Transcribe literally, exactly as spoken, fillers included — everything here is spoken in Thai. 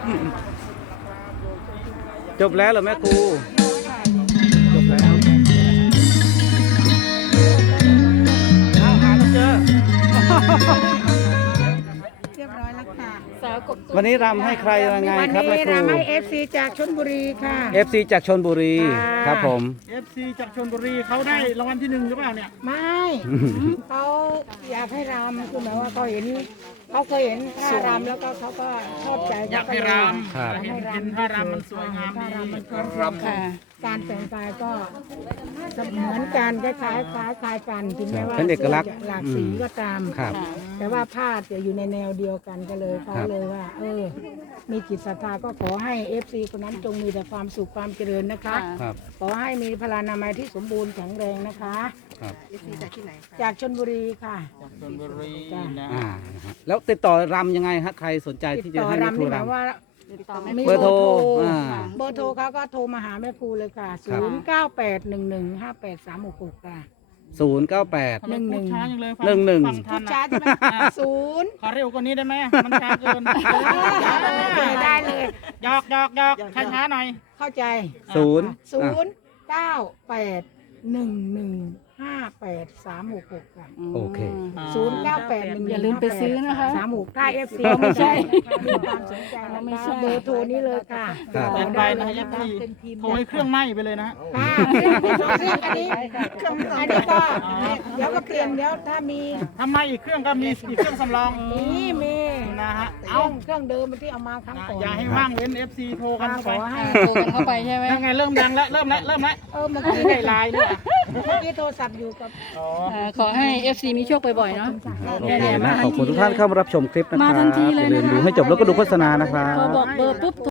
จบแล้วเหรอแม่ครูจบแล้วเอาหาเราเจอเรียบร้อยแล้วค่ะสาวกบวันนี้รำให้ใครยังไงวันครับนี้แม่ครูรำให้เอฟซีจากชลบุรีค่ะเอฟซีจากชลบุรีค่ะครับผมเอฟซีจากชลบุรีเขาได้รางวัลที่หนึ่งหรือเปล่าเนี่ยไม่เขาอยากให้รำคือหมายว่าเขาเห็นเขาเคยเห็นท่ารำแล้วก็เขาก็ชอบใจอยากให้รำครับอยากให้เห็นท่ารำมันสวยงามท่าดีรำมันเพร้อมค่ะ การแต่งกายก็เหมือนกันคล้ายๆคล้ายคล้ายกันถึงแม้ว่าเป็นเอกลักษณ์สื้จะหลากสีก็ตามครับแต่ว่าผ้าจะอยู่ในแนวเดียวกันก็เลยเขาครับเลยว่า เออ มีจิตศรัทธาก็ขอให้เอฟซีคนนั้นจงมีแต่ความสุขความเจริญนะคะครับขอให้มีพลานามัยที่สมบูรณ์แข็งแรงนะคะครับจากชลบุรีค่ะชลบุรีนะอ่านะฮะแล้วติดต่อรำยังไงฮะใครสนใจติที่ดจะต่อให้แม่รำครูนี่หมายรำว่า มีเบอร์โทรอ่าอ่าเบอร์โทรเขาก็โทรมาหาแม่ครูเลยค่ะครัศูบนย์เก้าแปดหนึ่งหนึ่งห้าแปดสามหกหกค่ะศูนย์เก้าแปดทำไมพูดช้าจังเลยฟัหนึ่งหนึ่งฟัทัพูนดช้าอะใช่ไหมศูนย์ขอเร็วกว่านี้ได้ไหมมันช้าเกินได้เลยหยอกหยอกหยอกช้าช้าๆหน่อยเข้าใจศูนย์ศูอ่ะนย์เก้าแปดหนึ่งหนึ่งห้าแปดสามหกหกค่ะโอเคศูนย์เก้าแปดหนึ่งอย่าลืมไปซื้อนะคะสามหกถ้าเอฟซีไม่ใช่มีความสนใจนะไม่คะใช่เบอร์โทรนี้เลยค่ะครับแอดไปนะเอฟซีโทรให้เครื่องไหม้ไปเลยนะค่ะเครื่องอันนี้อันนี้ก็เดี๋ยวก็เปลี่ยนเดี๋ยวถ้ามีทำไมอีกเครื่องก็มีอีกเครื่องสำรองมีมีนะฮะเคเอารื่องเครื่องเดิมที่เอามาครั้งนะก่อนอย่าให้ว่างเว้น เอฟ ซี โทรกันเข้าขไปอให้โทรกันเข้าไปใช่ไหมยังไงเริ่มดังแล้วเริ่มแล้วเริ่มแล้วเออเมื่อนี่กี้ได้ไลน์ด้วยอ่ะเมื่อกี้โทรศัพท์อยู่กับอ๋ออ่าขอให้ เอฟ ซี มีโชคบ่อยๆเนาะโอเคนะขอบคุณทุกท่านเข้ามารับชมคลิปนะคมารับทันทีเลยอย่าลืมนะคะดูให้จบแล้วก็ดูโฆษณานะครับพอบอกเบอร์ปุ๊บ